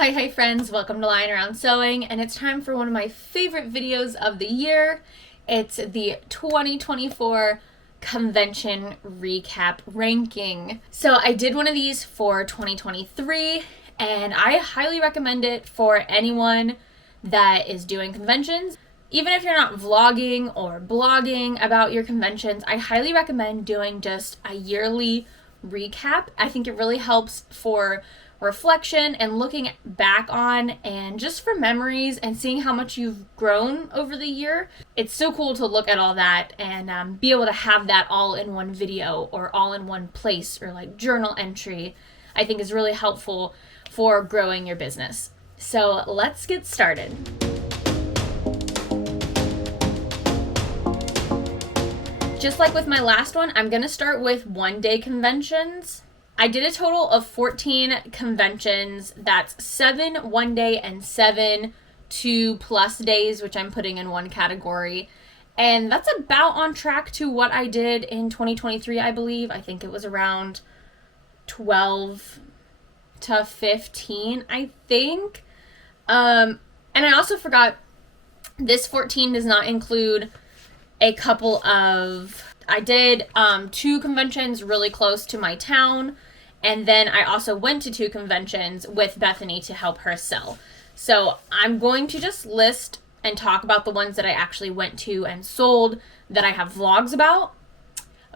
Hi friends, welcome to Lying Around Sewing, and it's time for one of my favorite videos of the year. It's the 2024 convention recap ranking. So I did one of these for 2023, and I highly recommend it for anyone that is doing conventions. Even if you're not vlogging or blogging about your conventions, I highly recommend doing just a yearly recap. I think it really helps for reflection and looking back on, and just for memories and seeing how much you've grown over the year. It's so cool to look at all that and be able to have that all in one video or all in one place, or like journal entry. I think is really helpful for growing your business. So let's get started. Just like with my last one, I'm going to start with one-day conventions. I did a total of 14 conventions. That's 7 one-day and 7 2+ days, which I'm putting in one category. And that's about on track to what I did in 2023, I believe. I think it was around 12 to 15, I think. And I also forgot, this 14 does not include a couple of, I did 2 conventions really close to my town, and then I also went to 2 conventions with Bethany to help her sell. So I'm going to just list and talk about the ones that I actually went to and sold that I have vlogs about,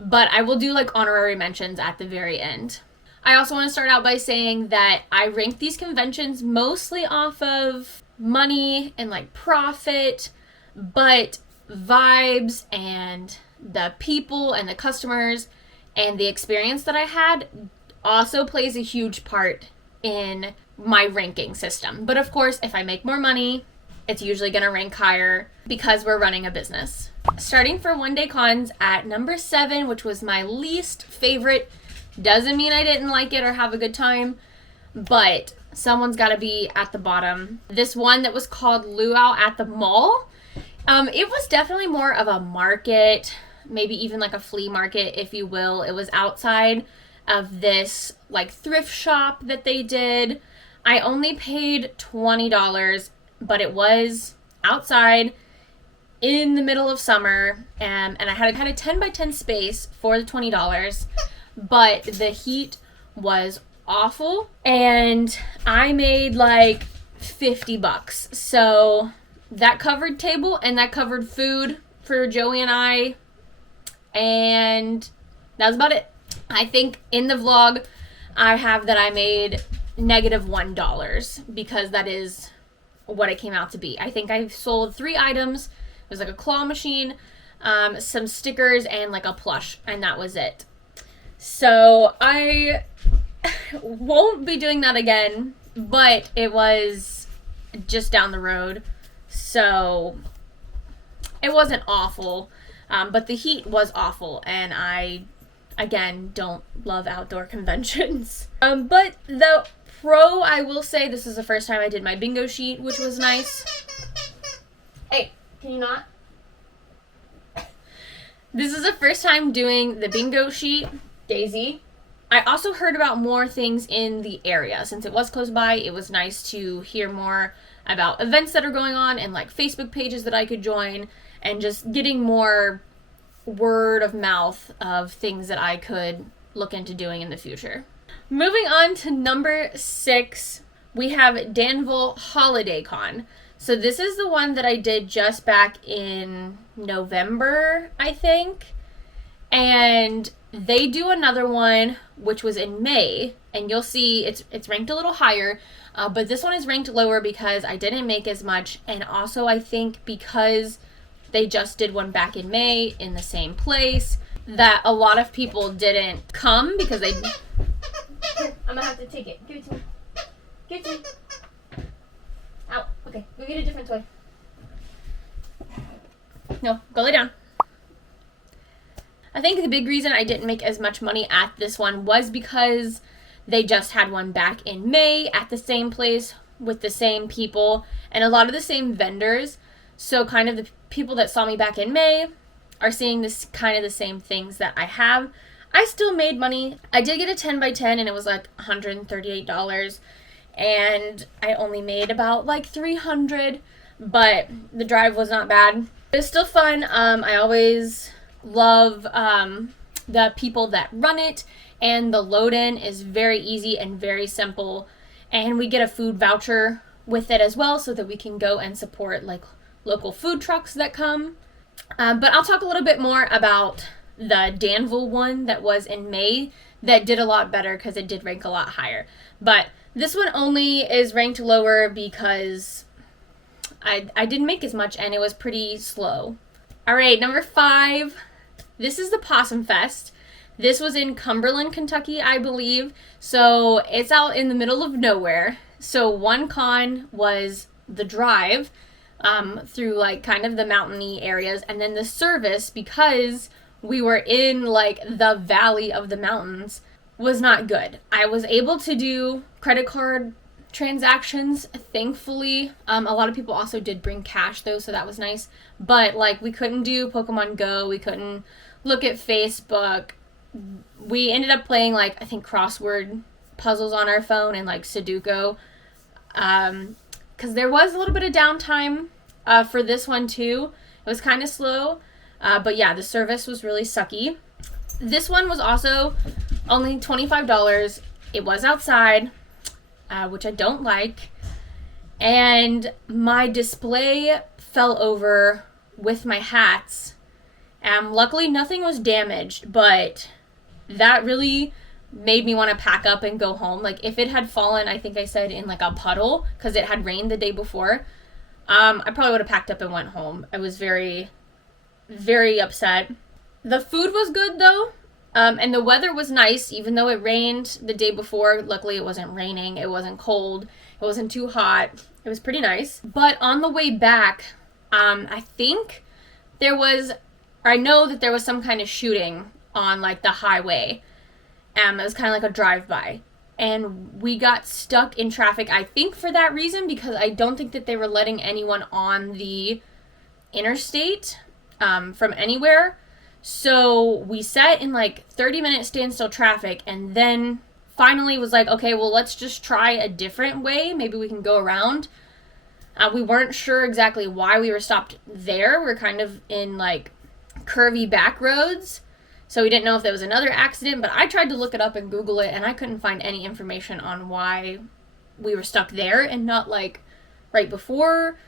but I will do like honorary mentions at the very end. I also want to start out by saying that I rank these conventions mostly off of money and like profit, but vibes and the people and the customers and the experience that I had also plays a huge part in my ranking system. But of course, if I make more money, it's usually going to rank higher because we're running a business. Starting for one-day cons at number 7, which was my least favorite. Doesn't mean I didn't like it or have a good time, but someone's got to be at the bottom. This one that was called Luau at the mall. It was definitely more of a market, maybe even like a flea market, if you will. It was outside of this like thrift shop that they did. I only paid $20, but it was outside in the middle of summer, and I had a 10 by 10 space for the $20, but the heat was awful, and I made like $50. So that covered table and that covered food for Joey and I, and that was about it. I think in the vlog I have that I made -$1 because that is what it came out to be. I think I sold 3 items. It was like a claw machine, some stickers, and like a plush, and that was it. So I won't be doing that again, but it was just down the road, so it wasn't awful, but the heat was awful, and I, again, don't love outdoor conventions. But the pro, I will say, this is the first time I did my bingo sheet, which was nice. Hey, can you not? This is the first time doing the bingo sheet. Daisy. I also heard about more things in the area. Since it was close by, it was nice to hear more about events that are going on and like Facebook pages that I could join, and just getting more word of mouth of things that I could look into doing in the future. Moving on to number 6, we have Danville Holiday Con. So this is the one that I did just back in November, I think. And they do another one, which was in May, and you'll see it's ranked a little higher, but this one is ranked lower because I didn't make as much, and also I think because they just did one back in May in the same place, that a lot of people didn't come because they... Here, I'm gonna have to take it. Give it to me. Give it to me. Ow. Okay, go get a different toy. No, go lay down. I think the big reason I didn't make as much money at this one was because they just had one back in May at the same place with the same people and a lot of the same vendors. So kind of the people that saw me back in May are seeing this kind of the same things that I have. I still made money. I did get a 10 by 10 and it was like $138. and I only made about like 300, but the drive was not bad. It was still fun. I always love the people that run it, and the load-in is very easy and very simple, and we get a food voucher with it as well so that we can go and support like local food trucks that come. But I'll talk a little bit more about the Danville one that was in May that did a lot better because it did rank a lot higher. But this one only is ranked lower because I didn't make as much and it was pretty slow. All right, number 5. This is the Possum Fest. This was in Cumberland, Kentucky, I believe. So it's out in the middle of nowhere. So one con was the drive through like kind of the mountainy areas, and then the service, because we were in like the valley of the mountains, was not good. I was able to do credit card transactions, thankfully. A lot of people also did bring cash though, so that was nice. But like we couldn't do Pokemon Go, we couldn't look at Facebook. We ended up playing like I think crossword puzzles on our phone and like Sudoku. Because there was a little bit of downtime for this one too. It was kind of slow, but yeah, the service was really sucky. This one was also only $25. It was outside, which I don't like, and my display fell over with my hats. Luckily nothing was damaged, but that really made me want to pack up and go home. Like if it had fallen, I think I said in like a puddle because it had rained the day before, I probably would have packed up and went home. I was very, very upset. The food was good though, and the weather was nice even though it rained the day before. Luckily it wasn't raining, it wasn't cold, it wasn't too hot. It was pretty nice. But on the way back, I think there was, or I know that there was some kind of shooting on like the highway. It was kind of like a drive-by, and we got stuck in traffic, I think for that reason, because I don't think that they were letting anyone on the interstate from anywhere. So we sat in like 30-minute standstill traffic, and then finally was like, okay, well, let's just try a different way. Maybe we can go around. We weren't sure exactly why we were stopped there. We're kind of in like curvy back roads. So we didn't know if there was another accident, but I tried to look it up and Google it, and I couldn't find any information on why we were stuck there and not like right before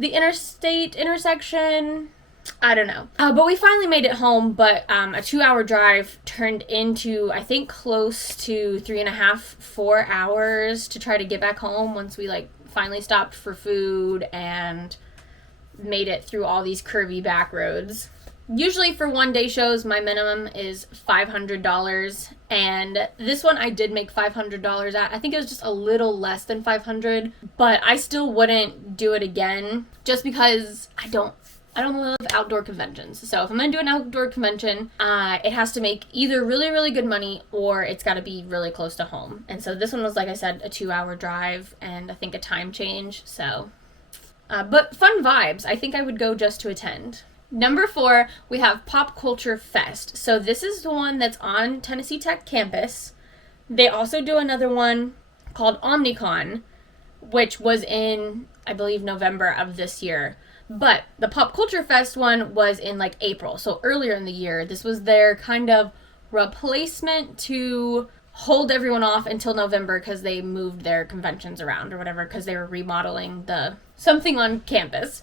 the interstate intersection. I don't know. But we finally made it home, but a 2-hour drive turned into, I think, close to 3.5, 4 hours to try to get back home once we like finally stopped for food and made it through all these curvy back roads. Usually for one-day shows, my minimum is $500, and this one I did make $500 at. I think it was just a little less than $500, but I still wouldn't do it again just because I don't love outdoor conventions. So if I'm going to do an outdoor convention, it has to make either really, really good money or it's got to be really close to home. And so this one was, like I said, a 2-hour drive and I think a time change. So, but fun vibes. I think I would go just to attend. Number 4, we have Pop Culture Fest. So this is the one that's on Tennessee Tech campus. They also do another one called Omnicon, which was in, I believe, November of this year. But the Pop Culture Fest one was in like April, so earlier in the year. This was their kind of replacement to hold everyone off until November because they moved their conventions around or whatever because they were remodeling the something on campus.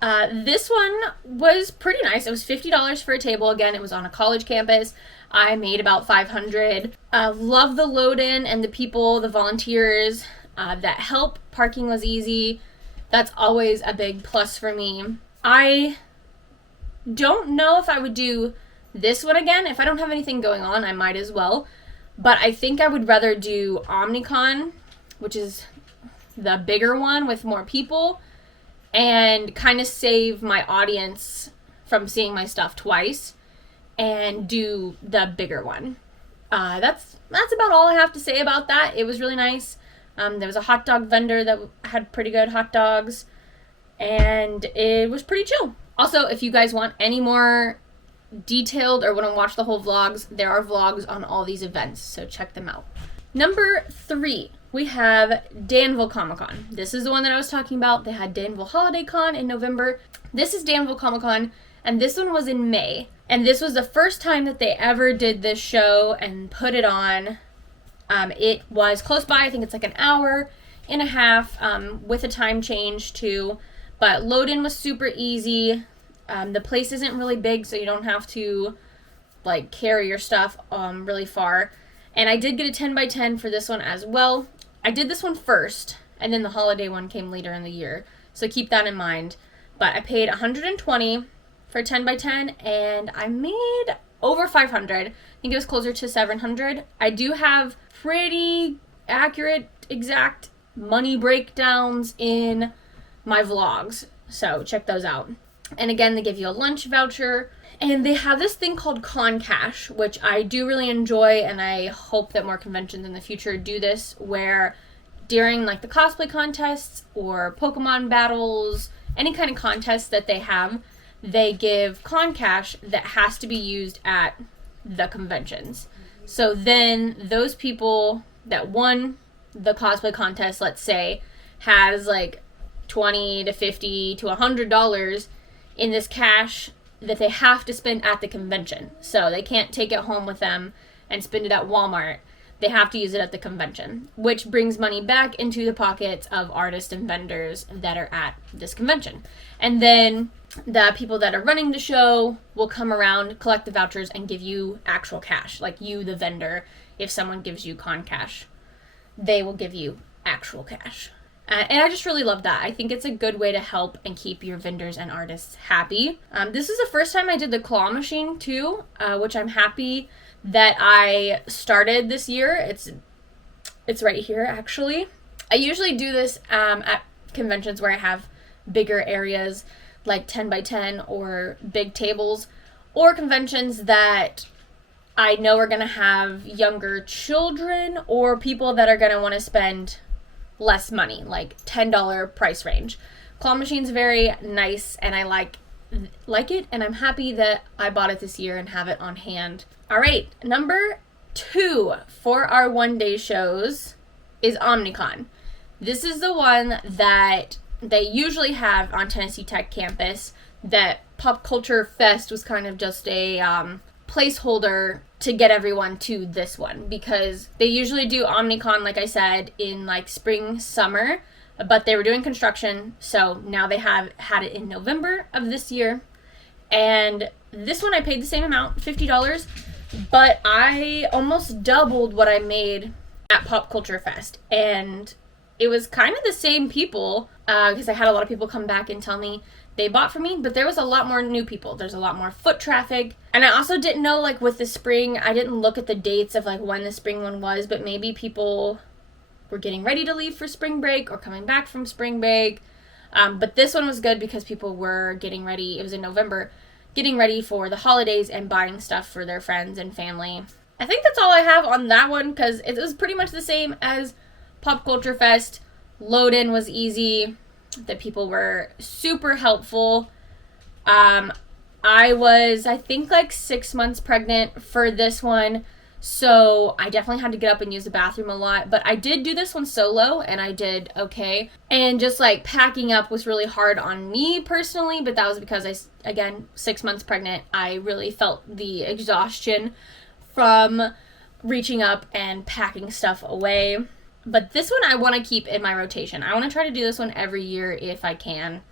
This one was pretty nice. It was $50 for a table. Again, it was on a college campus. I made about $500. Love the load-in and the people, the volunteers that help. Parking was easy. That's always a big plus for me. I don't know if I would do this one again. If I don't have anything going on, I might as well. But I think I would rather do Omnicon, which is the bigger one with more people, and kind of save my audience from seeing my stuff twice and do the bigger one. That's about all I have to say about that. It was really nice. There was a hot dog vendor that had pretty good hot dogs, and it was pretty chill. Also, if you guys want any more detailed or want to watch the whole vlogs, there are vlogs on all these events, so check them out. Number 3, we have Danville Comic Con. This is the one that I was talking about. They had Danville Holiday Con in November. This is Danville Comic Con, and this one was in May. And this was the first time that they ever did this show and put it on. It was close by. I think it's like an hour and a half with a time change too. But load-in was super easy. The place isn't really big, so you don't have to like carry your stuff really far. And I did get a 10 by 10 for this one as well. I did this one first, and then the holiday one came later in the year. So keep that in mind. But I paid $120 for 10 by 10, and I made over 500. I think it was closer to 700. I do have pretty accurate, exact money breakdowns in my vlogs, so check those out. And again, they give you a lunch voucher, and they have this thing called Con Cash, which I do really enjoy, and I hope that more conventions in the future do this, where during like the cosplay contests or Pokemon battles, any kind of contest that they have, they give Con Cash that has to be used at the conventions. So then those people that won the cosplay contest, let's say, has like $20 to $50 to $100 in this cash that they have to spend at the convention. So they can't take it home with them and spend it at Walmart. They have to use it at the convention, which brings money back into the pockets of artists and vendors that are at this convention. And then the people that are running the show will come around, collect the vouchers, and give you actual cash. Like you, the vendor, if someone gives you Con Cash, they will give you actual cash. And I just really love that. I think it's a good way to help and keep your vendors and artists happy. This is the first time I did the claw machine too, which I'm happy that I started this year. It's right here, actually. I usually do this at conventions where I have bigger areas like 10 by 10 or big tables, or conventions that I know are going to have younger children or people that are going to want to spend less money, like $10 price range. Claw machine's very nice, and I like it, and I'm happy that I bought it this year and have it on hand. All right, number 2 for our one-day shows is Omnicon. This is the one that they usually have on Tennessee Tech campus. That Pop Culture Fest was kind of just a placeholder to get everyone to this one, because they usually do Omnicon, like I said, in like spring, summer, but they were doing construction, so now they have had it in November of this year. And this one I paid the same amount, $50, but I almost doubled what I made at Pop Culture Fest. And it was kind of the same people, because I had a lot of people come back and tell me they bought from me, but there was a lot more new people. There's a lot more foot traffic. And I also didn't know, like with the spring, I didn't look at the dates of like when the spring one was, but maybe people were getting ready to leave for spring break or coming back from spring break. But this one was good because people were getting ready. It was in November, getting ready for the holidays and buying stuff for their friends and family. I think that's all I have on that one, because it was pretty much the same as Pop Culture Fest. Load-in was easy. The people were super helpful. I was, I think, like 6 months pregnant for this one, so I definitely had to get up and use the bathroom a lot. But I did do this one solo, and I did okay. And just like packing up was really hard on me personally, but that was because again, 6 months pregnant, I really felt the exhaustion from reaching up and packing stuff away. But this one I want to keep in my rotation. I want to try to do this one every year if I can.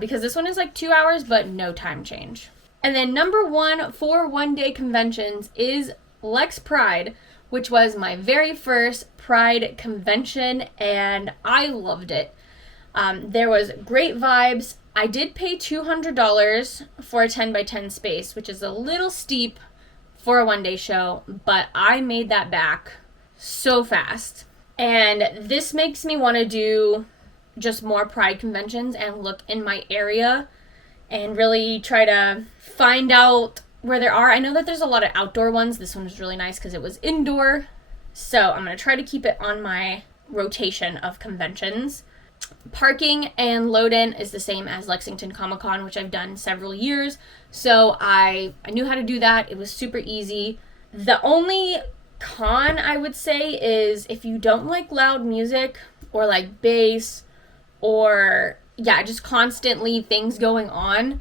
Because this one is like 2 hours, but no time change. And then number 1 for one-day conventions is LexPride, which was my very first Pride convention, and I loved it. There was great vibes. I did pay $200 for a 10 by 10 space, which is a little steep for a one-day show, but I made that back so fast. And this makes me want to do just more Pride conventions and look in my area and really try to find out where there are. I know that there's a lot of outdoor ones. This one was really nice because it was indoor. So I'm going to try to keep it on my rotation of conventions. Parking and load-in is the same as Lexington Comic Con, which I've done several years. So I knew how to do that. It was super easy. The only con, I would say, is if you don't like loud music or like bass or, yeah, just constantly things going on,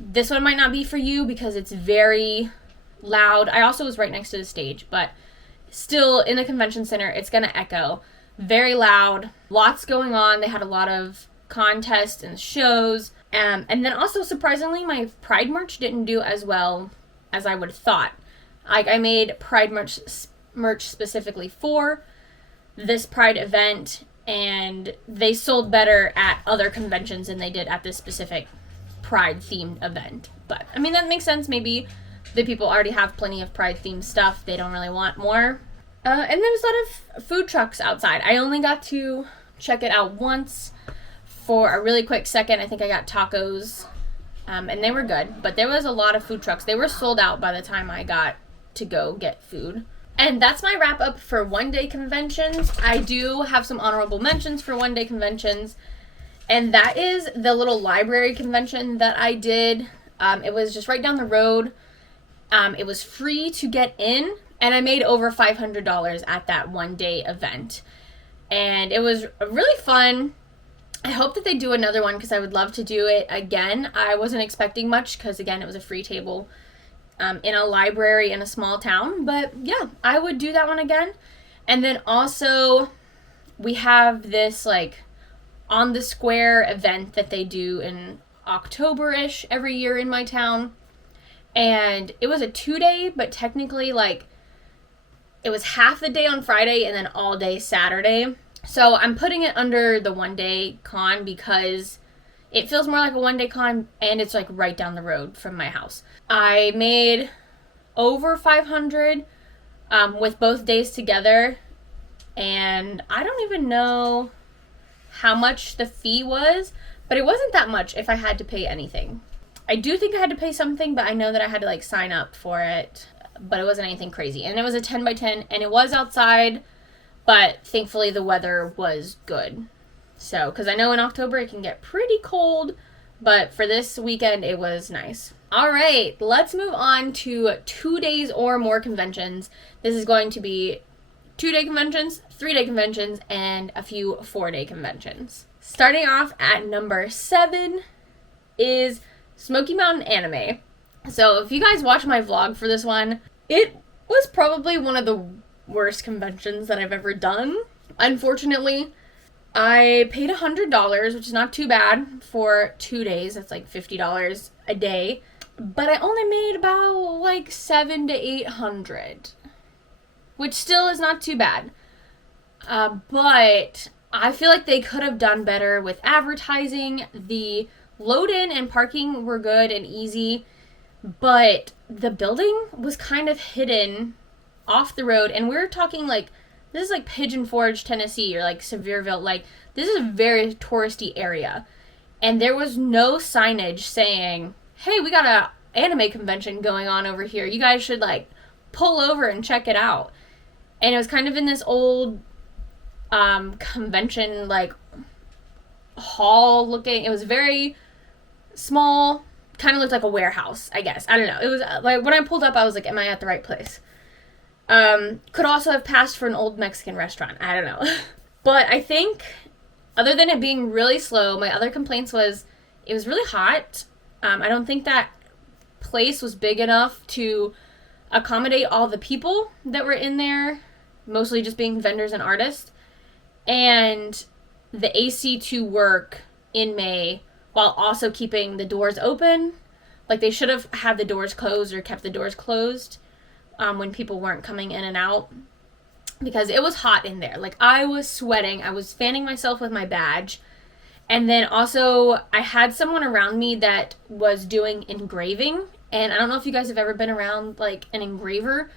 this one might not be for you because it's very loud. I also was right next to the stage, but still in the convention center, it's going to echo. Very loud, lots going on. They had a lot of contests and shows. And then also, surprisingly, my Pride merch didn't do as well as I would have thought. Like, I made Pride merch specifically for this Pride event, and they sold better at other conventions than they did at this specific Pride-themed event. But, I mean, that makes sense. Maybe the people already have plenty of Pride-themed stuff. They don't really want more. And there's a lot of food trucks outside. I only got to check it out once for a really quick second. I think I got tacos, and they were good. But there was a lot of food trucks. They were sold out by the time I got to go get food. And that's my wrap up for one-day conventions. I do have some honorable mentions for one-day conventions. And that is the little library convention that I did. It was just right down the road. It was free to get in. And I made over $500 at that one-day event. And it was really fun. I hope that they do another one because I would love to do it again. I wasn't expecting much because, again, it was a free table in a library in a small town. But, yeah, I would do that one again. And then also, we have this, like, on the square event that they do in October-ish every year in my town. And it was a 2-day, but technically, like, it was half the day on Friday and then all day Saturday. So I'm putting it under the one-day con because it feels more like a one-day con and it's like right down the road from my house. I made over $500 with both days together, and I don't even know how much the fee was, but it wasn't that much if I had to pay anything. I do think I had to pay something, but I know that I had to like sign up for it, but it wasn't anything crazy. And it was a 10 by 10 and it was outside, but thankfully the weather was good. So, because I know in October it can get pretty cold, but for this weekend it was nice. All right, let's move on to 2 days or more conventions. This is going to be 2-day conventions, 3-day conventions, and a few 4-day conventions. Starting off at number 7 is Smoky Mountain Anime. So if you guys watch my vlog for this one, it was probably one of the worst conventions that I've ever done. Unfortunately, I paid $100, which is not too bad for 2 days. That's like $50 a day. But I only made about like $700 to $800, which still is not too bad. But I feel like they could have done better with advertising. The load-in and parking were good and easy, but the building was kind of hidden off the road, and we're talking like, this is like Pigeon Forge, Tennessee, or like Sevierville. Like, this is a very touristy area, and there was no signage saying, hey, we got a anime convention going on over here. You guys should like pull over and check it out. And it was kind of in this old convention like hall looking. It was very small, kind of looked like a warehouse, I guess. I don't know. It was like, when I pulled up, I was like, am I at the right place? Could also have passed for an old Mexican restaurant. I don't know. But I think, other than it being really slow, my other complaints was it was really hot. I don't think that place was big enough to accommodate all the people that were in there, mostly just being vendors and artists. And the AC to work in May while also keeping the doors open. Like, they should have had the doors closed or kept the doors closed when people weren't coming in and out, because it was hot in there. Like, I was sweating. I was fanning myself with my badge. And then also, I had someone around me that was doing engraving. And I don't know if you guys have ever been around, like, an engraver,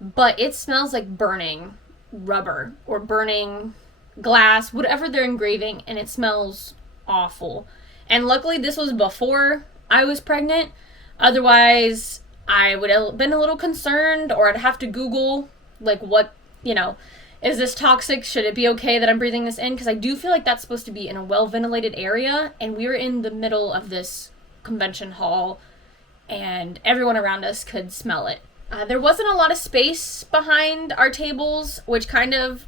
but it smells like burning rubber or burning glass, whatever they're engraving, and it smells awful. And luckily, this was before I was pregnant. Otherwise, I would have been a little concerned, or I'd have to Google, like, what, you know, is this toxic? Should it be okay that I'm breathing this in? Because I do feel like that's supposed to be in a well-ventilated area, and we were in the middle of this convention hall, and everyone around us could smell it. There wasn't a lot of space behind our tables, which kind of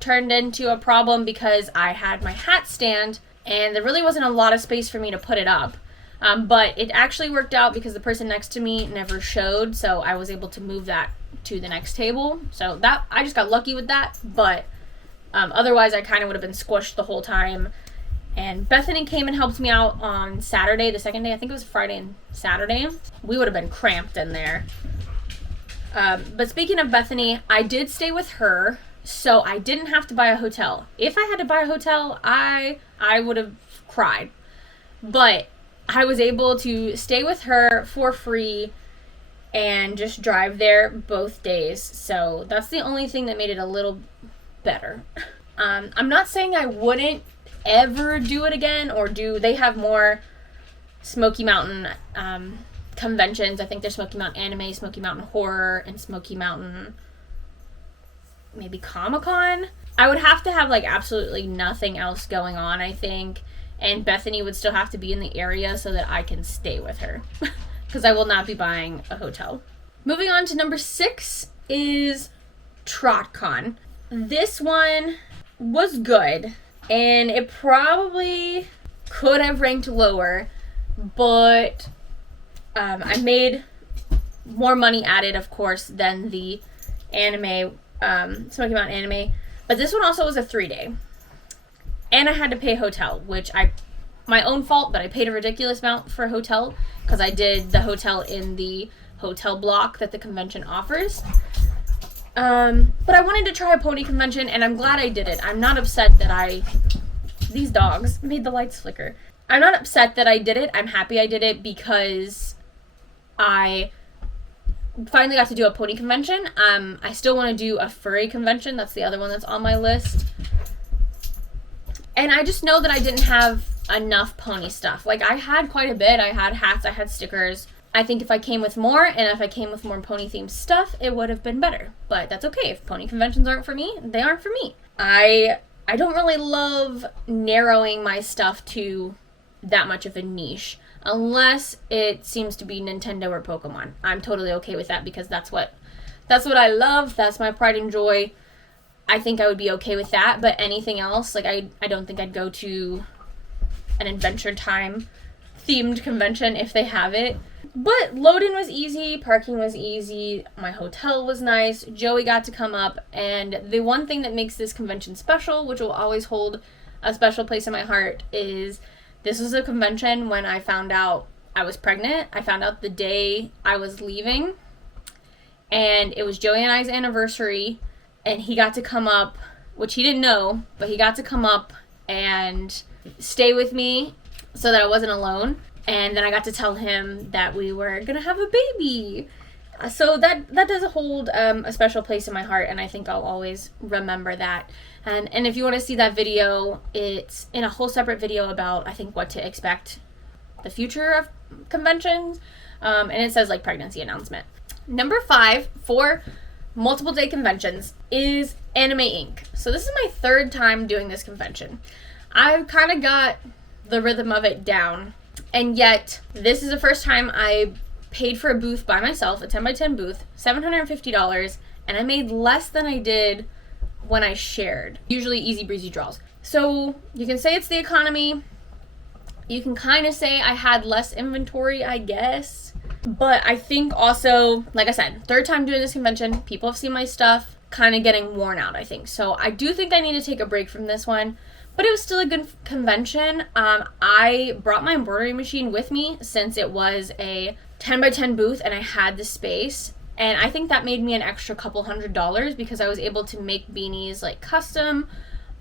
turned into a problem because I had my hat stand and there really wasn't a lot of space for me to put it up. But it actually worked out because the person next to me never showed, so I was able to move that to the next table. So that I just got lucky with that, but otherwise I kind of would have been squished the whole time. And Bethany came and helped me out on Saturday, the second day. I think it was Friday and Saturday. We would have been cramped in there. But speaking of Bethany, I did stay with her, so I didn't have to buy a hotel. If I had to buy a hotel, I would have cried. But I was able to stay with her for free and just drive there both days. So that's the only thing that made it a little better. I'm not saying I wouldn't ever do it again, or they have more Smoky Mountain conventions. I think there's Smoky Mountain Anime, Smoky Mountain Horror, and Smoky Mountain maybe Comic Con. I would have to have like absolutely nothing else going on, I think, and Bethany would still have to be in the area so that I can stay with her because I will not be buying a hotel. Moving on to number 6 is Trotcon. This one was good, and it probably could have ranked lower, but I made more money at it, of course, than the anime, Smoky Mountain Anime. But this one also was a 3-day. And I had to pay a hotel, which my own fault, but I paid a ridiculous amount for a hotel because I did the hotel in the hotel block that the convention offers. But I wanted to try a pony convention, and I'm glad I did it. I'm not upset that these dogs made the lights flicker. I'm not upset that I did it. I'm happy I did it because I finally got to do a pony convention. I still want to do a furry convention. That's the other one that's on my list. And I just know that I didn't have enough pony stuff. Like, I had quite a bit. I had hats, I had stickers. I think if I came with more, and if I came with more pony-themed stuff, it would have been better. But that's okay. If pony conventions aren't for me, they aren't for me. I don't really love narrowing my stuff to that much of a niche, unless it seems to be Nintendo or Pokemon. I'm totally okay with that because that's what I love. That's my pride and joy. I think I would be okay with that, but anything else, like I don't think I'd go to an Adventure Time themed convention if they have it. But load-in was easy, parking was easy, my hotel was nice, Joey got to come up, and the one thing that makes this convention special, which will always hold a special place in my heart, is this was a convention when I found out I was pregnant. I found out the day I was leaving, and it was Joey and I's anniversary, and he got to come up, which he didn't know, but he got to come up and stay with me so that I wasn't alone. And then I got to tell him that we were going to have a baby. So that does hold a special place in my heart, and I think I'll always remember that. And if you want to see that video, it's in a whole separate video about, I think, what to expect the future of conventions. And it says, like, pregnancy announcement. Number 5 for multiple day conventions is Anime Inc. So this is my 3rd time doing this convention. I've kind of got the rhythm of it down. And yet, this is the first time I paid for a booth by myself, a 10x10 booth, $750, and I made less than I did when I shared. Usually easy breezy draws. So you can say it's the economy. You can kind of say I had less inventory, I guess. But I think also, like I said, 3rd time doing this convention, people have seen my stuff, kind of getting worn out, I think. So I do think I need to take a break from this one. But it was still a good convention. I brought my embroidery machine with me since it was a 10x10 booth and I had the space. And I think that made me an extra couple $100 because I was able to make beanies like custom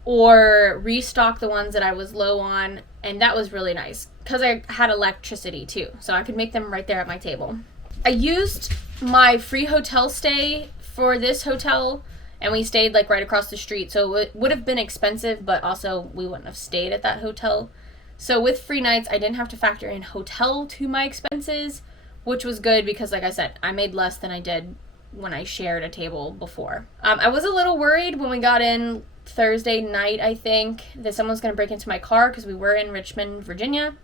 or restock the ones that I was low on. And that was really nice because I had electricity too. So I could make them right there at my table. I used my free hotel stay for this hotel. And we stayed like right across the street, so it would have been expensive, but also we wouldn't have stayed at that hotel. So with free nights, I didn't have to factor in hotel to my expenses, which was good because, like I said, I made less than I did when I shared a table before. I was a little worried when we got in Thursday night, I think, that someone was going to break into my car because we were in Richmond, Virginia,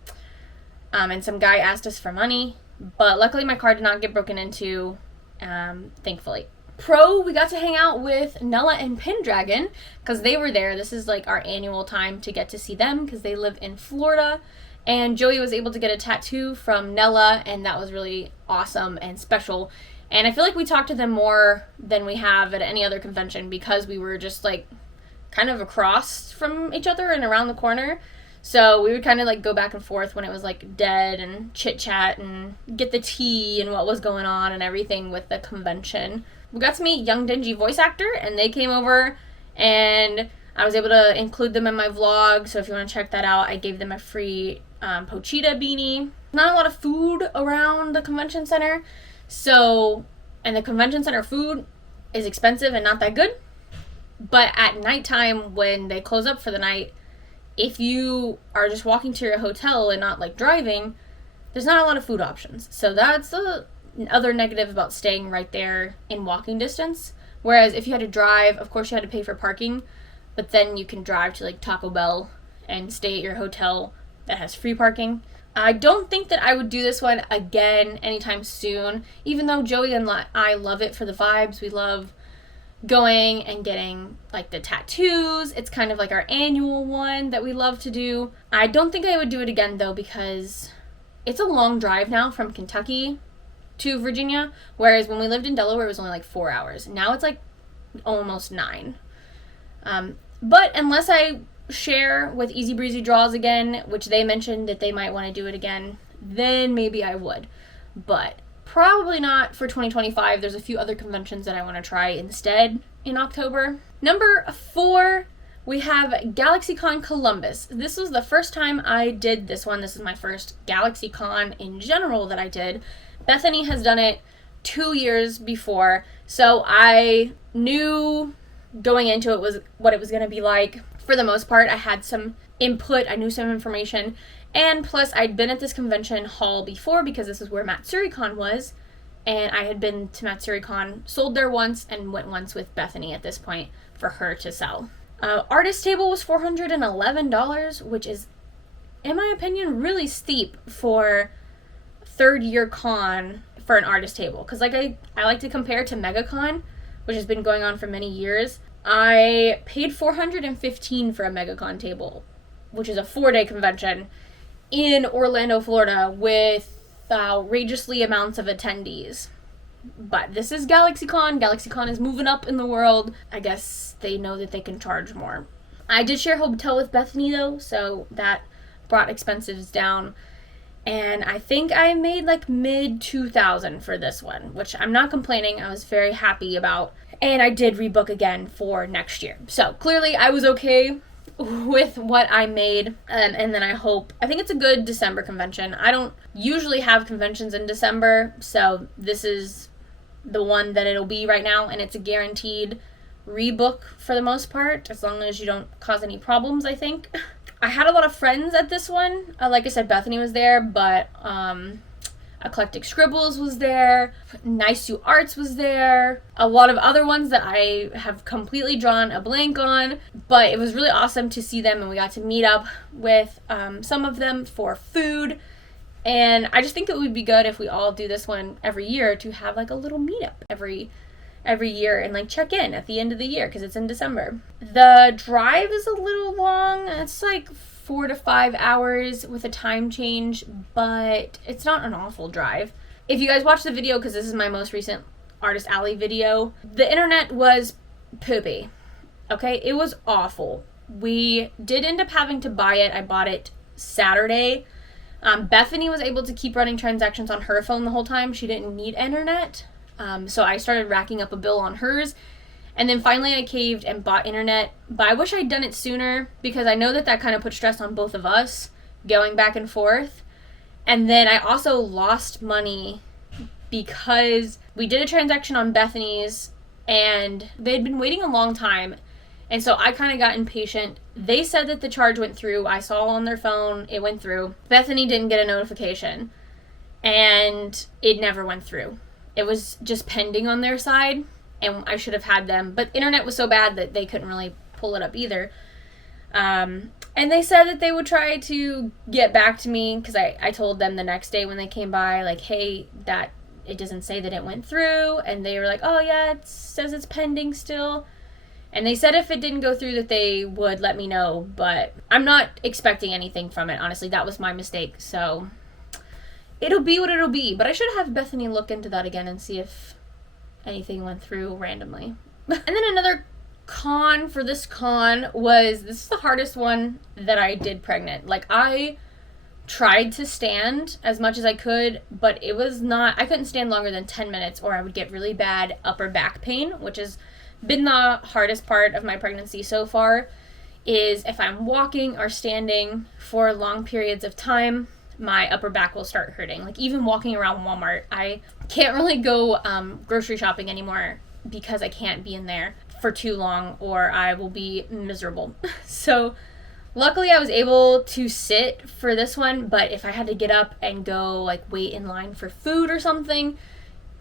and some guy asked us for money, but luckily my car did not get broken into. thankfully. Pro, we got to hang out with Nella and Pendragon because they were there. This is like our annual time to get to see them because they live in Florida. And Joey was able to get a tattoo from Nella, and that was really awesome and special. And I feel like we talked to them more than we have at any other convention because we were just like kind of across from each other and around the corner. So we would kind of like go back and forth when it was like dead and chit chat and get the tea and what was going on and everything with the convention. We got to meet Young Dingy voice actor, and they came over, and I was able to include them in my vlog. So if you want to check that out, I gave them a free Pochita beanie. Not a lot of food around the convention center. So, and the convention center food is expensive and not that good. But at nighttime, when they close up for the night, if you are just walking to your hotel and not like driving, there's not a lot of food options. So that's the other negative about staying right there in walking distance. Whereas if you had to drive, of course you had to pay for parking, but then you can drive to like Taco Bell and stay at your hotel that has free parking. I don't think that I would do this one again anytime soon, even though Joey and I love it for the vibes. We love going and getting like the tattoos. It's kind of like our annual one that we love to do. I don't think I would do it again though, because it's a long drive now from Kentucky to Virginia, whereas when we lived in Delaware it was only like 4 hours. Now it's like almost 9. But unless I share with Easy Breezy Draws again, which they mentioned that they might want to do it again, then maybe I would. But probably not for 2025. There's a few other conventions that I want to try instead in October. Number 4, we have Galaxycon Columbus. This was the first time I did this one. This is my first Galaxycon in general that I did. Bethany has done it 2 years before, so I knew going into it was what it was going to be like. For the most part, I had some input, I knew some information, and plus I'd been at this convention hall before because this is where Matsuricon was, and I had been to Matsuricon, sold there once, and went once with Bethany at this point for her to sell. Artist table was $411, which is, in my opinion, really steep for third year con for an artist table. Because like I like to compare to Megacon, which has been going on for many years. I paid $415 for a Megacon table, which is a 4-day convention in Orlando, Florida, with outrageously amounts of attendees. But this is Galaxycon. Galaxycon is moving up in the world. I guess they know that they can charge more. I did share a hotel with Bethany though, so that brought expenses down. And I think I made like mid-2,000 for this one, which I'm not complaining. I was very happy about. And I did rebook again for next year. So clearly I was okay with what I made. And then I think it's a good December convention. I don't usually have conventions in December, so this is the one that it'll be right now. And it's a guaranteed rebook for the most part, as long as you don't cause any problems, I think. I had a lot of friends at this one. Like I said, Bethany was there, but Eclectic Scribbles was there. Nice to Arts was there. A lot of other ones that I have completely drawn a blank on. But it was really awesome to see them, and we got to meet up with some of them for food. And I just think it would be good if we all do this one every year, to have like a little meetup every year and like check in at the end of the year because it's in December. The drive is a little long. It's like 4 to 5 hours with a time change, but it's not an awful drive. If you guys watch the video, because this is my most recent Artist Alley video, the internet was poopy. Okay, it was awful. We did end up having to buy it. I bought it Saturday. Bethany was able to keep running transactions on her phone the whole time. She didn't need internet. So I started racking up a bill on hers. And then finally I caved and bought internet. But I wish I'd done it sooner, because I know that kind of put stress on both of us, going back and forth. And then I also lost money because we did a transaction on Bethany's and they'd been waiting a long time. And so I kind of got impatient. They said that the charge went through. I saw on their phone it went through. Bethany didn't get a notification. And it never went through. It was just pending on their side, and I should have had them. But internet was so bad that they couldn't really pull it up either. And they said that they would try to get back to me, because I told them the next day when they came by, like, hey, that it doesn't say that it went through, and they were like, oh yeah, it says it's pending still. And they said if it didn't go through that they would let me know, but I'm not expecting anything from it. Honestly, that was my mistake, so it'll be what it'll be. But I should have Bethany look into that again and see if anything went through randomly. And then another con for this con was, this is the hardest one that I did pregnant. Like, I tried to stand as much as I could, but it was not, I couldn't stand longer than 10 minutes or I would get really bad upper back pain, which has been the hardest part of my pregnancy so far, is if I'm walking or standing for long periods of time, my upper back will start hurting. Like, even walking around Walmart, I can't really go grocery shopping anymore because I can't be in there for too long or I will be miserable. So luckily I was able to sit for this one, but if I had to get up and go like wait in line for food or something,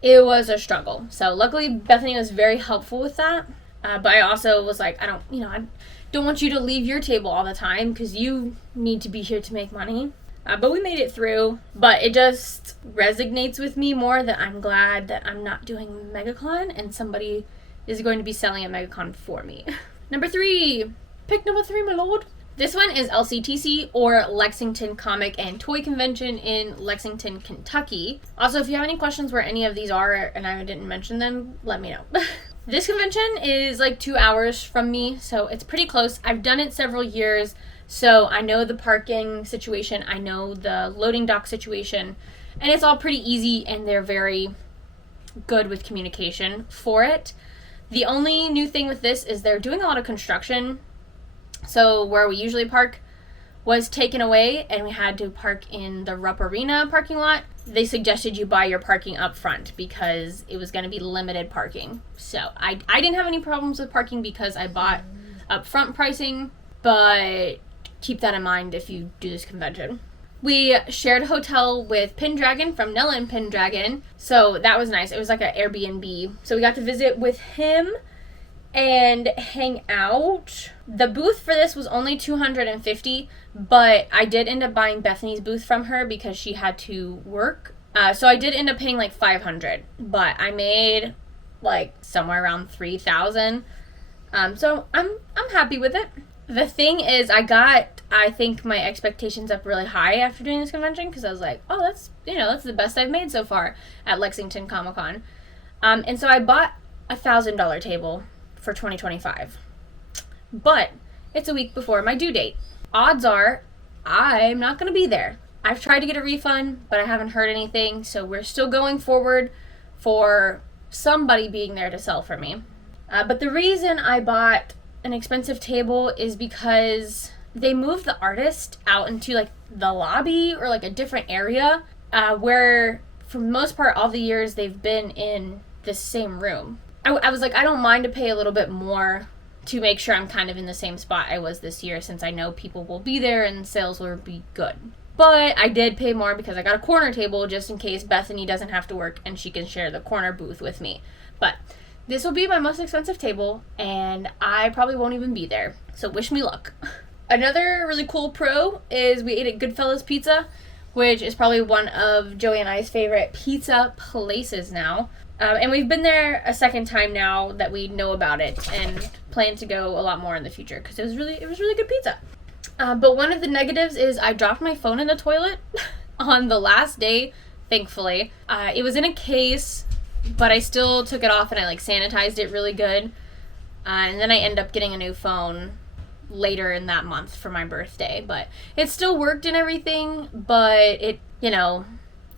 it was a struggle. So luckily Bethany was very helpful with that. But I also was like, I don't want you to leave your table all the time because you need to be here to make money. But we made it through. But it just resonates with me more that I'm glad that I'm not doing Megacon and somebody is going to be selling at Megacon for me. Number 3. Pick number 3, my lord. This one is LCTC, or Lexington Comic and Toy Convention in Lexington, Kentucky. Also, if you have any questions where any of these are and I didn't mention them, let me know. This convention is like 2 hours from me, so it's pretty close. I've done it several years, so I know the parking situation, I know the loading dock situation, and it's all pretty easy, and they're very good with communication for it. The only new thing with this is they're doing a lot of construction. So where we usually park was taken away and we had to park in the Rupp Arena parking lot. They suggested you buy your parking up front because it was going to be limited parking. So I didn't have any problems with parking because I bought upfront pricing, but keep that in mind if you do this convention. We shared a hotel with Pendragon from Nella and Pendragon, so that was nice. It was like an Airbnb. So we got to visit with him and hang out. The booth for this was only $250, but I did end up buying Bethany's booth from her because she had to work. So I did end up paying like $500, but I made like somewhere around $3,000. So I'm happy with it. The thing is, I think my expectations up really high after doing this convention because I was like, oh, that's the best I've made so far at Lexington Comic Con. And so I bought a $1,000 table for 2025. But it's a week before my due date. Odds are I'm not going to be there. I've tried to get a refund, but I haven't heard anything, so we're still going forward for somebody being there to sell for me. But the reason I bought an expensive table is because they moved the artist out into like the lobby or like a different area where for the most part all the years they've been in the same room. I was like, I don't mind to pay a little bit more to make sure I'm kind of in the same spot I was this year since I know people will be there and sales will be good. But I did pay more because I got a corner table just in case Bethany doesn't have to work and she can share the corner booth with me. But this will be my most expensive table and I probably won't even be there. So wish me luck. Another really cool pro is we ate at Goodfellas Pizza, which is probably one of Joey and I's favorite pizza places now. And we've been there a second time now that we know about it and plan to go a lot more in the future because it was really good pizza. But one of the negatives is I dropped my phone in the toilet on the last day, thankfully. It was in a case, but I still took it off and I like sanitized it really good. And then I ended up getting a new phone later in that month for my birthday. But it still worked and everything, but it,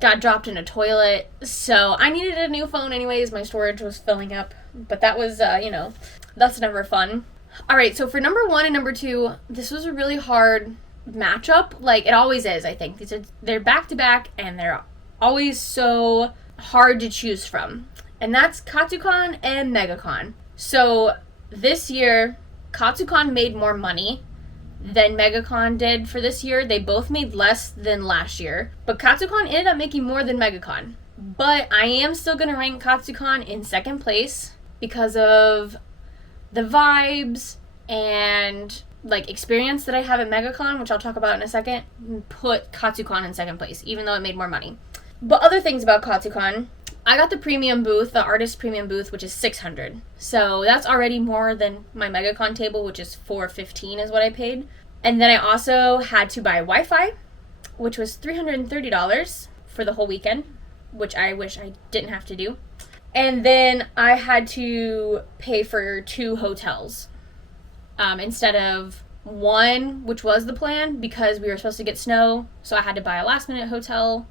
got dropped in a toilet, so I needed a new phone anyways. My storage was filling up, but that was, that's never fun. Alright, so for number 1 and number 2, this was a really hard matchup, like it always is, I think. They're back-to-back, and they're always so hard to choose from, and that's Katsucon and Megacon. So this year, Katsucon made more money than Megacon did for this year. They both made less than last year, but Katsucon ended up making more than Megacon. But I am still going to rank Katsucon in second place because of the vibes and like experience that I have at Megacon, which I'll talk about in a second. Put Katsucon in second place, even though it made more money. But other things about Katsucon I got the premium booth, the artist premium booth, which is $600. So that's already more than my Megacon table, which is $415 is what I paid. And then I also had to buy Wi-Fi, which was $330 for the whole weekend, which I wish I didn't have to do. And then I had to pay for 2 hotels instead of 1, which was the plan, because we were supposed to get snow. So I had to buy a last-minute hotel,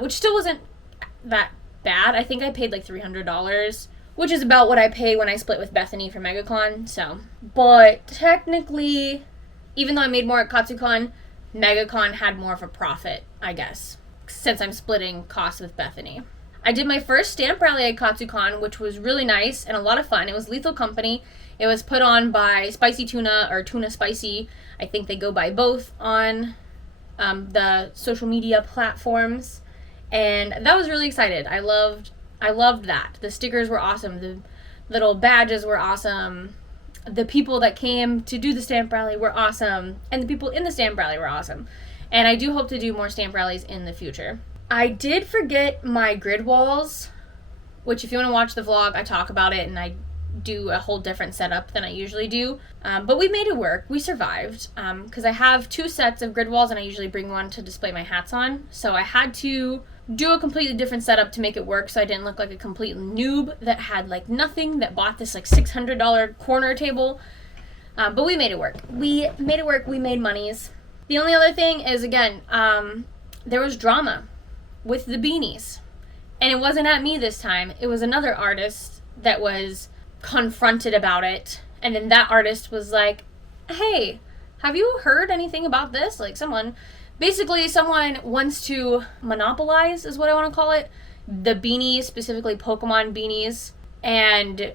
which still wasn't that bad. I think I paid like $300, which is about what I pay when I split with Bethany for Megacon. So, but technically, even though I made more at Katsucon, Megacon had more of a profit, I guess, since I'm splitting costs with Bethany. I did my first stamp rally at Katsucon, which was really nice and a lot of fun. It was Lethal Company. It was put on by Spicy Tuna or Tuna Spicy. I think they go by both on the social media platforms. And that was really excited. I loved that. The stickers were awesome. The little badges were awesome. The people that came to do the stamp rally were awesome. And the people in the stamp rally were awesome. And I do hope to do more stamp rallies in the future. I did forget my grid walls, which if you want to watch the vlog, I talk about it and I do a whole different setup than I usually do. But we made it work. We survived. Because I have 2 sets of grid walls and I usually bring one to display my hats on. So I had to do a completely different setup to make it work so I didn't look like a complete noob that had like nothing, that bought this like $600 corner table. But we made it work. We made it work. We made monies. The only other thing is, again, there was drama with the beanies. And it wasn't at me this time. It was another artist that was confronted about it. And then that artist was like, hey, have you heard anything about this? Like someone wants to monopolize, is what I want to call it, the beanies, specifically Pokemon beanies, and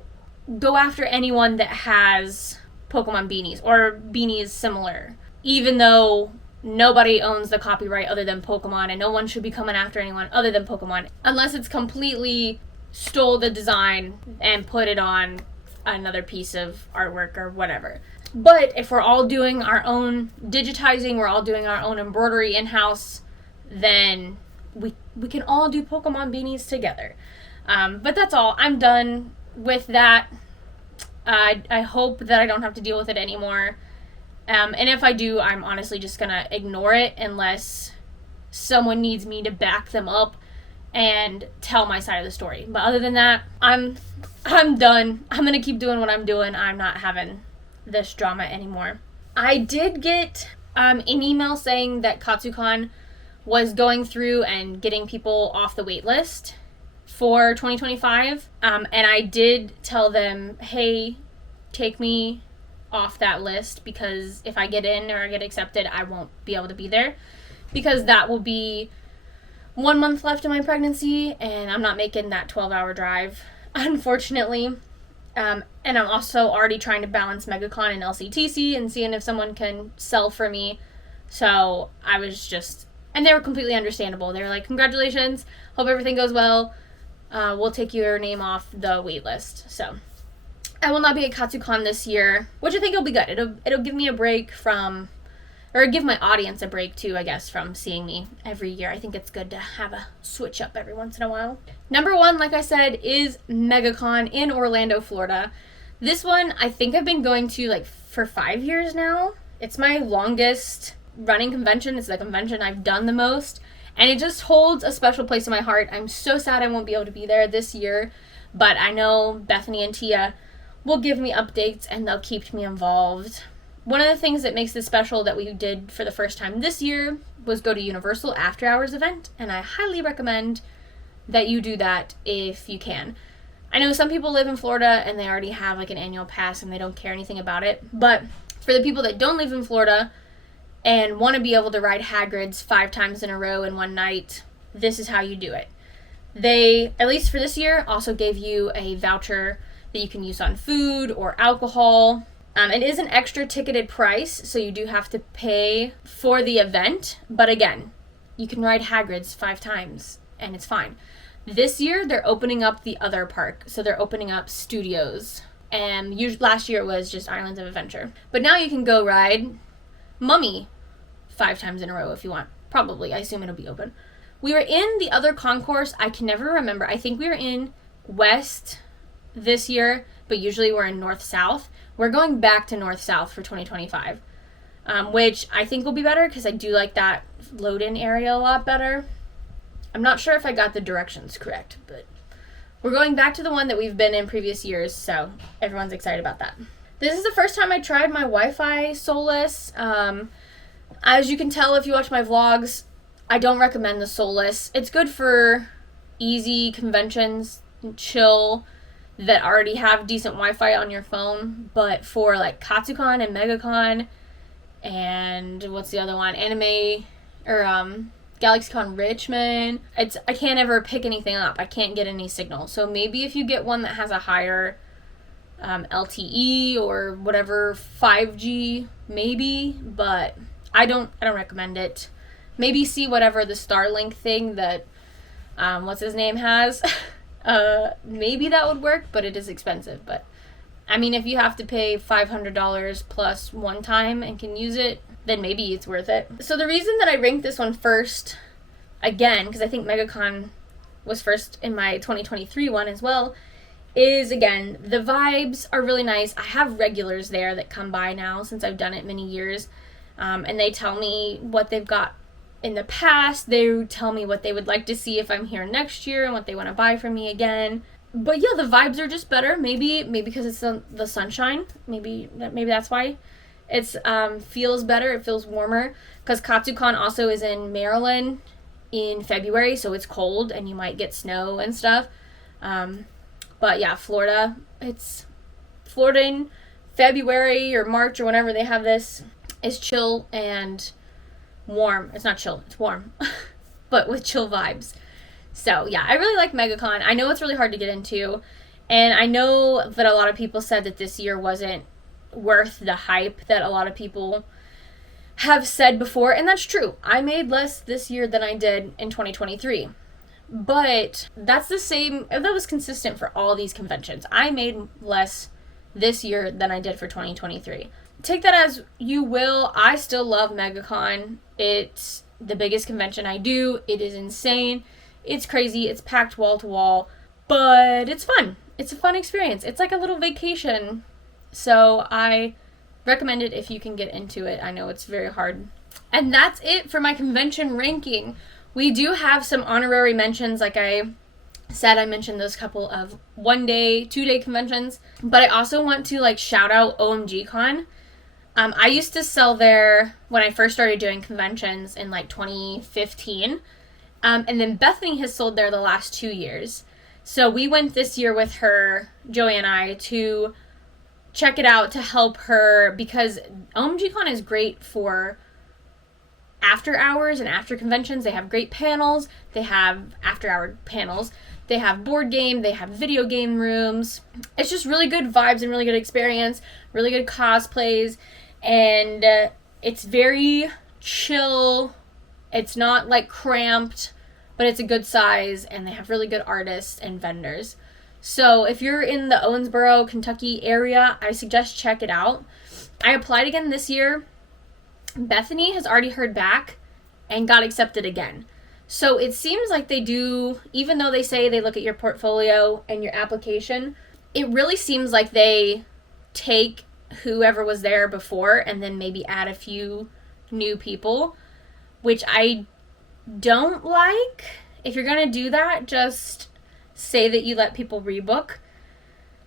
go after anyone that has Pokemon beanies or beanies similar, even though nobody owns the copyright other than Pokemon, and no one should be coming after anyone other than Pokemon, unless it's completely stole the design and put it on another piece of artwork or whatever. But if we're all doing our own digitizing, we're all doing our own embroidery in-house, then we can all do Pokemon beanies together. But that's all. I'm done with that. I hope that I don't have to deal with it anymore. And if I do, I'm honestly just gonna ignore it unless someone needs me to back them up and tell my side of the story. But other than that, I'm done. I'm gonna keep doing what I'm doing. I'm not having this drama anymore. I did get an email saying that Katsucon was going through and getting people off the wait list for 2025. And I did tell them, hey, take me off that list, because if I get in or I get accepted, I won't be able to be there, because that will be 1 month left in my pregnancy and I'm not making that 12-hour drive, unfortunately. And I'm also already trying to balance Megacon and LCTC and seeing if someone can sell for me. So I was just, and they were completely understandable. They were like, congratulations, hope everything goes well. We'll take your name off the wait list. So I will not be at Katsucon this year, which I think will be good. It'll give me a break from, or give my audience a break too, I guess, from seeing me every year. I think it's good to have a switch up every once in a while. Number 1, like I said, is Megacon in Orlando, Florida. This one, I think I've been going to like for 5 years now. It's my longest running convention. It's the convention I've done the most. And it just holds a special place in my heart. I'm so sad I won't be able to be there this year. But I know Bethany and Tia will give me updates and they'll keep me involved. One of the things that makes this special that we did for the first time this year was go to Universal After Hours event, and I highly recommend that you do that if you can. I know some people live in Florida and they already have like an annual pass and they don't care anything about it, but for the people that don't live in Florida and want to be able to ride Hagrid's 5 times in a row in one night, this is how you do it. They, at least for this year, also gave you a voucher that you can use on food or alcohol. It is an extra ticketed price, so you do have to pay for the event. But again, you can ride Hagrid's 5 times, and it's fine. This year, they're opening up the other park. So they're opening up Studios. And last year it was just Islands of Adventure. But now you can go ride Mummy 5 times in a row if you want. Probably. I assume it'll be open. We were in the other concourse. I can never remember. I think we were in West this year, but usually we're in North-South. We're going back to North-South for 2025, which I think will be better because I do like that load-in area a lot better. I'm not sure if I got the directions correct, but we're going back to the one that we've been in previous years, so everyone's excited about that. This is the first time I tried my Wi-Fi Solus. As you can tell if you watch my vlogs, I don't recommend the Solus. It's good for easy conventions, chill, that already have decent Wi-Fi on your phone, but for like Katsucon and Megacon and what's the other one? Galaxycon Richmond. I can't ever pick anything up. I can't get any signal. So maybe if you get one that has a higher LTE or whatever 5G, maybe, but I don't recommend it. Maybe see whatever the Starlink thing that what's his name has. Maybe that would work, but it is expensive. But I mean, if you have to pay $500 plus one time and can use it, then maybe it's worth it. So the reason that I ranked this one first, again, because I think Megacon was first in my 2023 one as well, is, again, the vibes are really nice. I have regulars there that come by now since I've done it many years, and they tell me what they've got in the past. They tell me what they would like to see if I'm here next year and what they want to buy from me again. But yeah, the vibes are just better. Maybe because it's the sunshine. Maybe that's why. It's feels better. It feels warmer because Katsucon also is in Maryland in February, so it's cold and you might get snow and stuff. But yeah, Florida in February or March or whenever they have this is chill and warm. It's not chill, it's warm, but with chill vibes. So yeah, I really like Megacon. I know it's really hard to get into, and I know that a lot of people said that this year wasn't worth the hype that a lot of people have said before, and that's true. I made less this year than I did in 2023, but that's the same, that was consistent for all these conventions. I made less this year than I did for 2023. Take that as you will. I still love Megacon. It's the biggest convention I do. It is insane. It's crazy. It's packed wall to wall, but it's fun. It's a fun experience. It's like a little vacation. So I recommend it if you can get into it. I know it's very hard. And that's it for my convention ranking. We do have some honorary mentions. Like I said, I mentioned those couple of 1-day, 2-day conventions. But I also want to shout out Omgcon. I used to sell there when I first started doing conventions in 2015. And then Bethany has sold there the last 2 years. So we went this year with her, Joey and I, to check it out to help her because Omgcon is great for after hours and after conventions. They have great panels. They have after hour panels. They have board game. They have video game rooms. It's just really good vibes and really good experience. Really good cosplays. And it's very chill. It's not cramped, but it's a good size, and they have really good artists and vendors. So if you're in the Owensboro, Kentucky area, I suggest check it out. I applied again this year. Bethany has already heard back and got accepted again. So it seems like they do, even though they say they look at your portfolio and your application, it really seems like they take whoever was there before and then maybe add a few new people, which I don't like. If you're going to do that, just say that you let people rebook.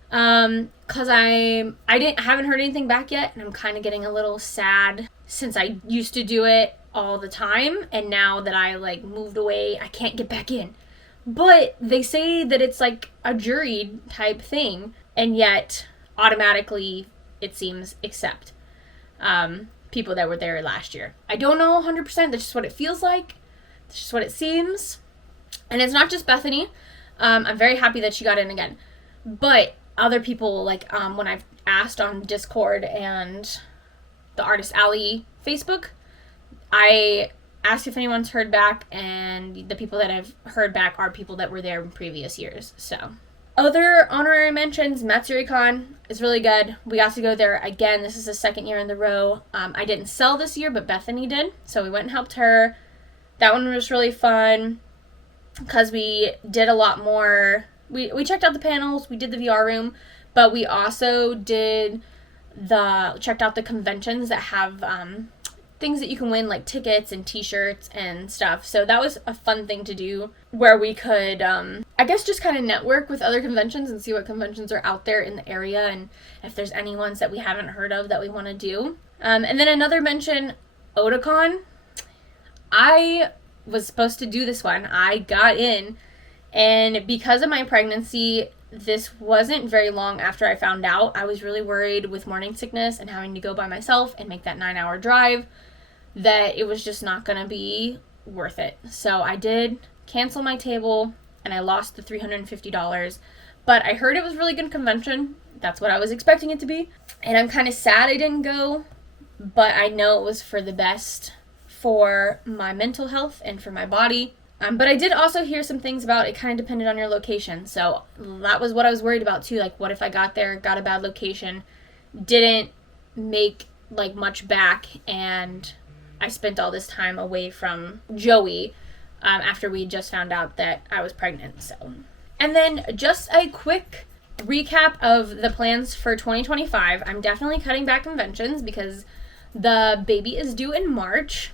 Cause I haven't heard anything back yet, and I'm kind of getting a little sad since I used to do it all the time, and now that I moved away, I can't get back in. But they say that it's a jury type thing, and yet automatically it seems accept people that were there last year. I don't know 100%. That's just what it feels like. That's just what it seems. And it's not just Bethany. I'm very happy that she got in again. But other people, when I've asked on Discord and the Artist Alley Facebook, I asked if anyone's heard back, and the people that I've heard back are people that were there in previous years. So, other honorary mentions, Matsuricon is really good. We got to go there again. This is the second year in the row. I didn't sell this year, but Bethany did, so we went and helped her. That one was really fun. because we did a lot more. We checked out the panels, we did the VR room, but we also checked out the conventions that have things that you can win, like tickets and t-shirts and stuff. So that was a fun thing to do, where we could, I guess, just kind of network with other conventions and see what conventions are out there in the area, and if there's any ones that we haven't heard of that we want to do. And then another mention, Otakon. I was supposed to do this one. I got in, and because of my pregnancy, this wasn't very long after I found out. I was really worried with morning sickness and having to go by myself and make that 9-hour drive, that it was just not going to be worth it. So I did cancel my table, and I lost the $350. But I heard it was a really good convention. That's what I was expecting it to be. And I'm kind of sad I didn't go, but I know it was for the best for my mental health and for my body. But I did also hear some things about it kind of depended on your location. So that was what I was worried about too. Like, what if I got there, got a bad location, didn't make like much back, and I spent all this time away from Joey after we just found out that I was pregnant. So, and then just a quick recap of the plans for 2025. I'm definitely cutting back conventions because the baby is due in March.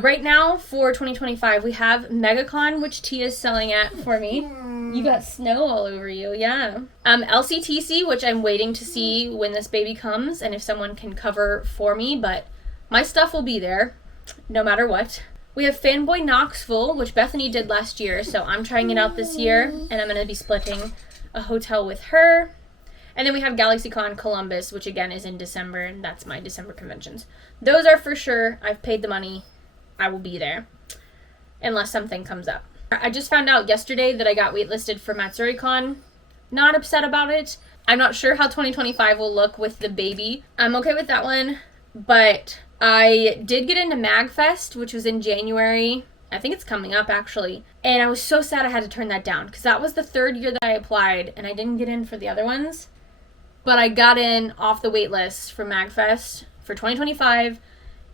Right now, for 2025, we have Megacon, which Tia's selling at for me. You got snow all over you, yeah. LCTC, which I'm waiting to see when this baby comes and if someone can cover for me, but my stuff will be there, no matter what. We have Fanboy Knoxville, which Bethany did last year, so I'm trying it out this year, and I'm going to be splitting a hotel with her. And then we have Galaxycon Columbus, which again is in December, and that's my December conventions. Those are for sure. I've paid the money. I will be there, unless something comes up. I just found out yesterday that I got waitlisted for Matsuricon. Not upset about it. I'm not sure how 2025 will look with the baby. I'm okay with that one, but I did get into MagFest, which was in January. I think it's coming up, actually. And I was so sad I had to turn that down, because that was the third year that I applied, and I didn't get in for the other ones. But I got in off the wait list for MagFest for 2025,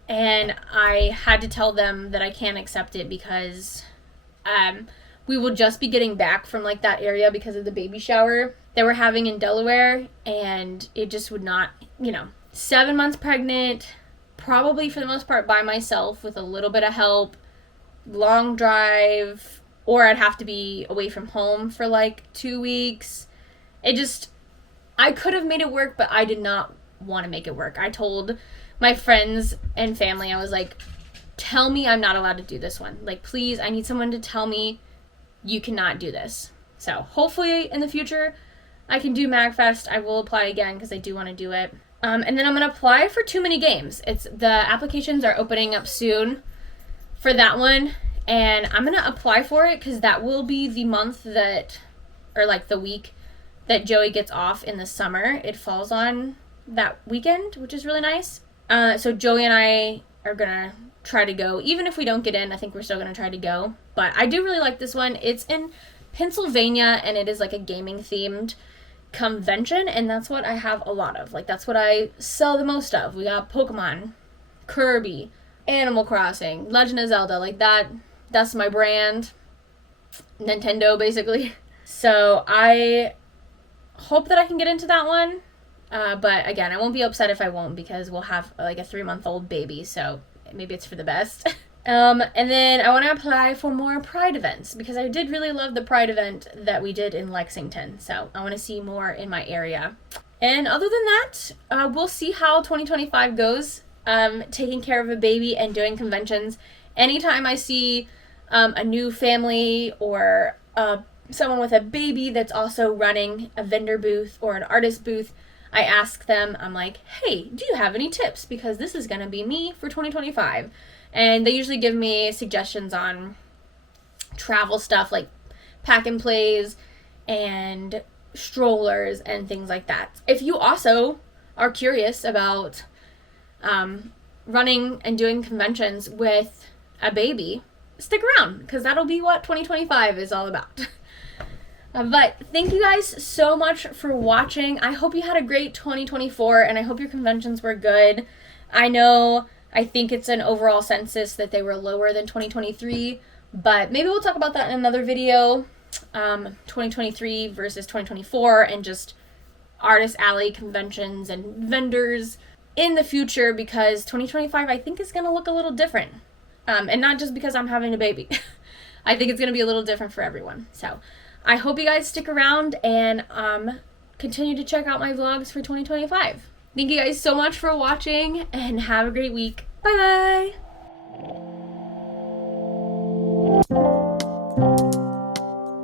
and I had to tell them that I can't accept it because we will just be getting back from like that area because of the baby shower they were having in Delaware, and it just would not, 7 months pregnant, probably for the most part by myself with a little bit of help, long drive, or I'd have to be away from home for like 2 weeks. I could have made it work, but I did not want to make it work. I told my friends and family, I was like, tell me I'm not allowed to do this one. Like, please, I need someone to tell me you cannot do this. So hopefully in the future I can do MagFest. I will apply again because I do want to do it. And then I'm going to apply for Too Many Games. The applications are opening up soon for that one. And I'm going to apply for it because that will be the month the week that Joey gets off in the summer. It falls on that weekend, which is really nice. So Joey and I are going to try to go. Even if we don't get in, I think we're still going to try to go. But I do really like this one. It's in Pennsylvania, and it is like a gaming-themed convention, and that's what I have a lot of. Like, that's what I sell the most of. We got Pokemon, Kirby, Animal Crossing, Legend of Zelda. Like, that's my brand. Nintendo, basically. So I hope that I can get into that one. But again, I won't be upset if I won't, because we'll have like a 3-month-old baby, so maybe it's for the best. And then I want to apply for more Pride events, because I did really love the Pride event that we did in Lexington, so I want to see more in my area. And other than that, we'll see how 2025 goes, taking care of a baby and doing conventions. Anytime I see a new family or someone with a baby that's also running a vendor booth or an artist booth, I ask them, I'm like, hey, do you have any tips? Because this is going to be me for 2025. And they usually give me suggestions on travel stuff like pack and plays and strollers and things like that. If you also are curious about running and doing conventions with a baby, stick around, because that'll be what 2025 is all about. But thank you guys so much for watching. I hope you had a great 2024, and I hope your conventions were good. I think it's an overall census that they were lower than 2023, But maybe we'll talk about that in another video. 2023 versus 2024, and just artist alley conventions and vendors in the future, because 2025 I think is going to look a little different. And not just because I'm having a baby. I think it's going to be a little different for everyone. So I hope you guys stick around and continue to check out my vlogs for 2025. Thank you guys so much for watching, and have a great week. Bye bye!